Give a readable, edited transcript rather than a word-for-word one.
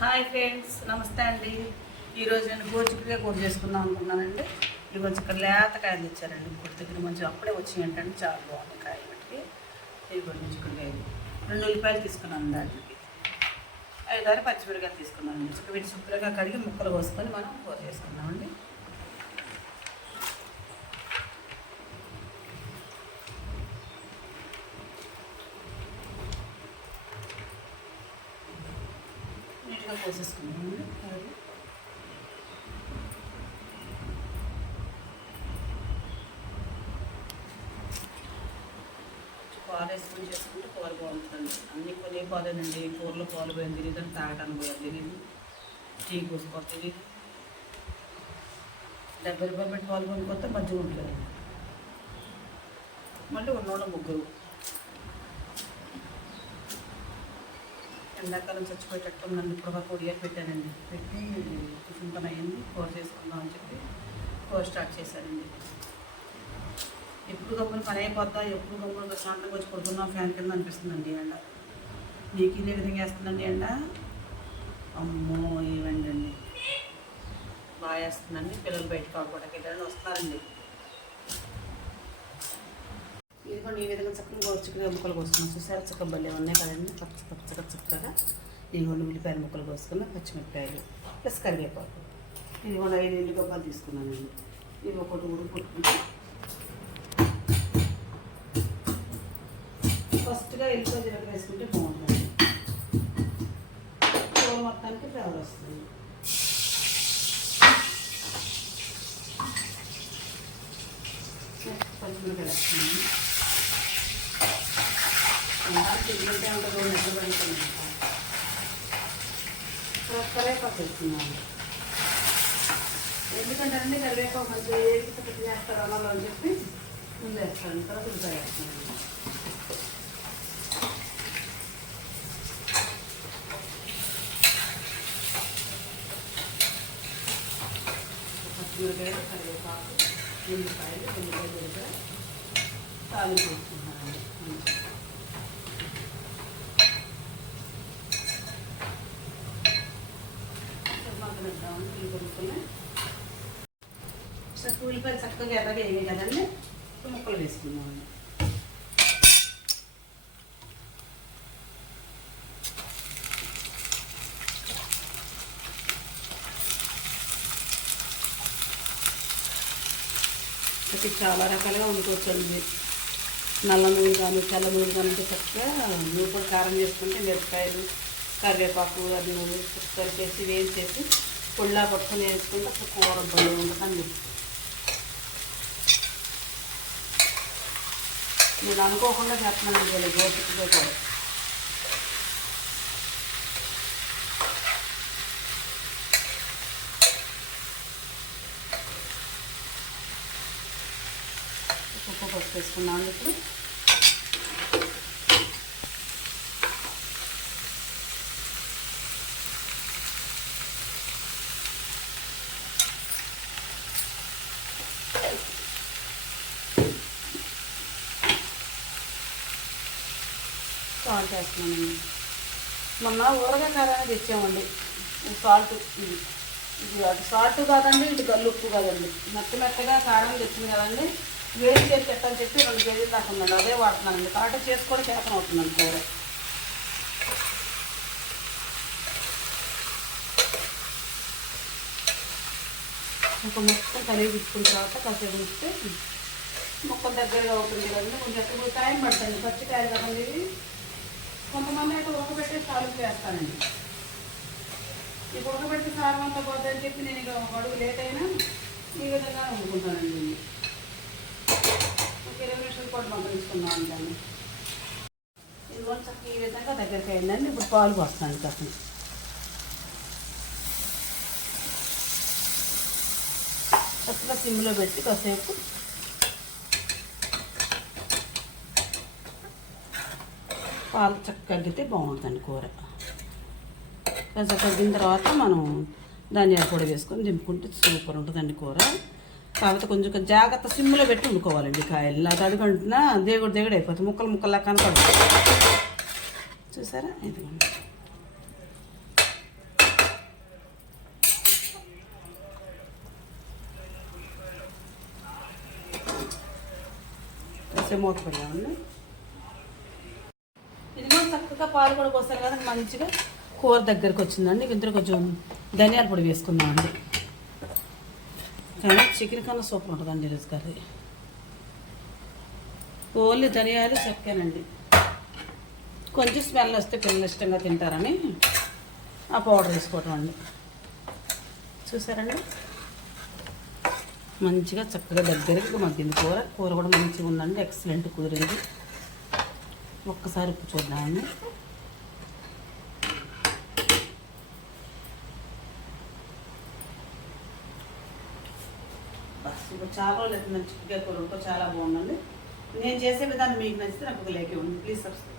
Hi friends, నమస్తే అండి. ఈరోజు నేను గోచిక్కుడుకాయ కూర చేసుకుందాం అనుకున్నానండి. ఇవి కొంచెం ఇక్కడ లేత కాయలు తెచ్చారండి. ఇప్పుడు దగ్గర మంచి అప్పుడే వచ్చి ఏంటంటే చాలా బాగుంది కాయలు బట్టి. ఇవి కొంచెం చిక్కుడుకాయలు 2 ఉల్లిపాయలు తీసుకున్నాను, దానికి 5-6 పచ్చిమిరకాయలు తీసుకున్నానండి. వీటి శుభ్రంగా కడిగి ముక్కలు కోసుకొని మనం కూర చేసుకుందామండి. నీట్గా కోసేసుకున్నామండి. పాలు వేసుకొని చేసుకుంటే కూర బాగుంటుంది. అన్ని కొన్ని పాలేనండి, కూరలో పాలు పోయింది తెలియదు, అని తాగటానికి పోయేది తెలియదు, టీ కోసుకోవాలి తెలియదు. 70 రూపాయలు పెట్టి పాలు కొనుక్కొస్తే మంచిగా ఉంటుంది. మళ్ళీ ఉన్నోళ్ళ ముగ్గురు ఎండాకాలం చచ్చిపోయేటట్టు నన్ను ఇప్పుడు వరకు ఉడియాలు పెట్టానండి. పెట్టి టిఫిన్ పని అయ్యింది, కూర చేసుకుందాం అని చెప్పి కూర స్టార్ట్ చేశానండి. ఎప్పుడు గమ్మున పని అయిపోద్దా, ఎప్పుడు గమ్మున ప్రశాంతంగా వచ్చి కొడుతున్నాం ఫ్యాన్ కింద అనిపిస్తుందండి ఎండ. మీకు ఇదే విధంగా వేస్తుందండి ఎండ. అమ్మో ఏమండి అండి, బాగా వేస్తుందండి. పిల్లలు బయటకు ఆడుకోవడానికి వెళ్ళాలని వస్తున్నారండి. ఇదిగోండి ఈ విధంగా చక్కగా చిక్కుడుకాయ ముక్కలు కోసుకున్నాం. చూసారా చక్కగా బల్లే ఉన్నాయి కదండి, చక్కగా. ఇదిగోండి ఉల్లిపాయల ముక్కలు కోసుకున్న పచ్చిమిరపకాయలు ప్లస్ కరివేపాకు. ఇదిగోండి 5 ఎల్లిగడ్డలు తీసుకున్నానండి. ఇది ఒకటి ఉడుకుట్టుకుంటే ఫస్ట్గా ఎల్లిపాయ జీలకర్ర వేసుకుంటే బాగుంటుంది. కూర మొత్తానికి ఫ్లేవర్ వస్తుంది. పచ్చిమిరపకాయలు వేస్తున్నాను. తింటే ఉంటుంది నెట్లు పడుతుంది. కరివేపాకు వేస్తున్నాను. ఎందుకంటే అన్ని కరివేపాకు మంచిగా ఏది చేస్తారు అన్నంలో అని చెప్పి ముందు వేస్తాను, తర్వాత ఉల్లిపాయ వేస్తున్నాను. పచ్చిమిరపకాయలు, కరివేపాకు, ఉల్లిపాయలు ఉల్లిపాయ తాలింపు వేసుకుంటున్నాను. ఉల్లిపాయలు చక్కగా ఎర్రగా వేయాలి కదండి. ముక్కలు వేసుకున్నామండి. అది చాలా రకాలుగా వండుకోవచ్చండి. నల్ల నూనె కానీ తెల్ల నూనె కానీ చక్కగా నూనె కారం చేసుకుంటే మిరపకాయలు కరివేపాకు అది నూనె కలిపేసి వేయించేసి పొడిలా పట్టుకొని వేసుకుంటే అసలు కూర బలి ఉంటుందండి. నేను అనుకోకుండా చేస్తున్నాను ఇవాళ గోపికగా కూడా. ఉప్పు పసుపు వేసుకున్నాను. ఇప్పుడు సాల్ట్ వేస్తున్నానండి. మొన్న ఊరగాయ కారాన్ని తెచ్చామండి. సాల్ట్ ఇది అటు సాల్ట్ కాదండి, ఇటు గల్లు ఉప్పు కాదండి. మెత్తగా కారం తెచ్చింది కదండి. వేడి చేసి పెట్టని చెప్పి 2 కేజీలు దాకా ఉందండి. అదే వాడుతున్నానండి. కరెక్ట్ చేసి కూడా చేతనం అవుతుందండి కూర. ఒక మొత్తం కలిగి తీసుకున్న తర్వాత కాసేపు ఉంచితే మొక్కలు దగ్గరగా అవుతుంది కదండి. కొంచెం ఎక్కువ టైం పడుతుంది. పచ్చికాయలు కదండి ఇవి. కొంతమంది అయితే ఉడకబెట్టి తాలింపు వేస్తానండి. ఈ ఉడకబెట్టి సారం అంతా పోద్దని చెప్పి నేను ఇక ఒక అడుగు లేట్ అయినా ఈ విధంగా వండుకుంటానండి. ఒక 20 నిమిషాల పాటు మందలించుకున్నాను దాన్ని. ఇది కొంచెం ఈ విధంగా దగ్గరికి అయిందండి. ఇప్పుడు పాలు పోస్తాను కాసం. చక్కగా సిమ్లో పెట్టి కాసేపు పాలు చక్కగా కగ్గితే బాగుంటుంది కూర. కాసేపు కగ్గిన తర్వాత మనం ధనియాల పొడి వేసుకొని దింపుకుంటే సూపర్ ఉంటుందండి కూర. కాకపోతే కొంచెం జాగ్రత్త సిమ్లో పెట్టి వండుకోవాలండి కాయలు. అది అడుగుంటున్నా దేగుడు అయిపోతుంది, ముక్కలు కనపడుతుంది. చూసారా? ఇదిగోండి కాసేపు మూత పెడదామండి. ఇది కూడా చక్కగా పాలు కూడా పోసారు కదా, మంచిగా కూర దగ్గరికి వచ్చిందండి. ఇందులో కొంచెం ధనియాల పొడి వేసుకుందామండి. కానీ చికెన్ కన్నా సూపర్ ఉంటుందండి ఈరోజు కర్రీ. ఓన్లీ ధనియాలు చెక్కానండి. కొంచెం స్మెల్ వస్తే పిల్లలు ఇష్టంగా తింటారని ఆ పౌడర్ వేసుకోవటం అండి. చూసారండి, మంచిగా చక్కగా దగ్గరికి మగ్గింది కూర. కూర కూడా మంచిగా ఉందండి, ఎక్సలెంట్ కుదిరింది. ఒక్కసారి ఉప్పు చూద్దామండి. ఇప్పుడు చాలా రోజులు అవుతుందండి చికెన్ కూర, చాలా బాగుందండి. నేను చేసే విధానం మీకు నచ్చితే నాకు ఒక లైక్ ఇవ్వండి. Please subscribe.